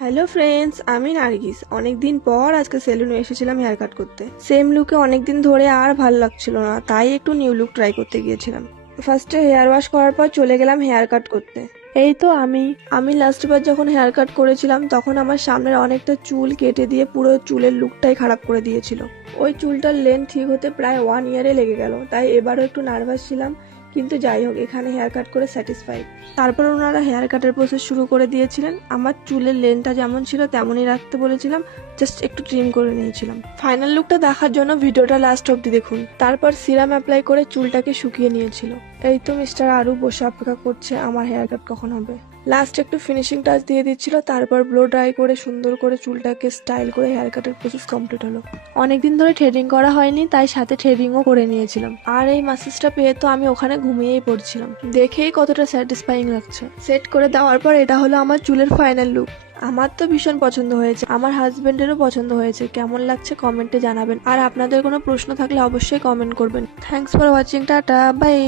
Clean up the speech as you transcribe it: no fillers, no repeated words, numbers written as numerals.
Hello friends, আমি নার্গিস। অনেকদিন পর আজকে সেলুনে এসেছিলাম হেয়ার কাট করতে। সেম লুকে অনেকদিন ধরে আর ভালো লাগছিল না, তাই একটু নিউ লুক ট্রাই করতে গিয়েছিলাম। ফার্স্টে হেয়ার ওয়াশ করার পর চলে গেলাম হেয়ার কাট করতে। এই তো আমি লাস্ট বার যখন হেয়ার কাট করেছিলাম তখন আমার সামনের অনেকটা চুল কেটে দিয়ে পুরো চুলের লুকটাই খারাপ করে দিয়েছিল। ওই চুলটার লেন্থ ঠিক হতে প্রায় 1 ইয়ারে লেগে গেল, তাই এবারও একটু নার্ভাস ছিলাম। কিন্তু যাই হোক, এখানে হেয়ার কাট করে স্যাটিসফাইড। তারপর ওনারা হেয়ার কাটের প্রসেস শুরু করে দিয়েছিলেন। আমার চুলের লেন্থটা যেমন ছিল তেমনই রাখতে বলেছিলাম, জাস্ট একটু ট্রিম করে নিয়েছিলাম। ফাইনাল লুকটা দেখার জন্য ভিডিওটা লাস্ট অব্দি দেখুন। তারপর সিরাম অ্যাপ্লাই করে চুলটাকে শুকিয়ে নিয়েছিল। এই তো মিস্টার আরু বসে অপেক্ষা করছে আমার হেয়ার কাট কখন হবে। লাস্ট একটু ফিনিশিং টাচ দিয়ে দিচ্ছিল, তারপর ব্লো ড্রাই করে সুন্দর করে চুলটাকে স্টাইল করে হেয়ার কাটের প্রসেস কমপ্লিট হলো। অনেকদিন ধরে থ্রেডিং করা হয়নি, তাই সাথে থ্রেডিংও করে নিয়েছিলাম। আর এই মাসেজটা পেয়ে তো আমি ওখানে ঘুমিয়েই পড়ছিলাম। দেখেই কতটা স্যাটিসফাইং লাগছে। সেট করে দেওয়ার পর এটা হলো আমার চুলের ফাইনাল লুক। আমার তো ভীষণ পছন্দ হয়েছে, আমার হাজবেন্ডেরও পছন্দ হয়েছে। কেমন লাগছে কমেন্টে জানাবেন, আর আপনাদের কোনো প্রশ্ন থাকলে অবশ্যই কমেন্ট করবেন। Thanks for watching, tata bye.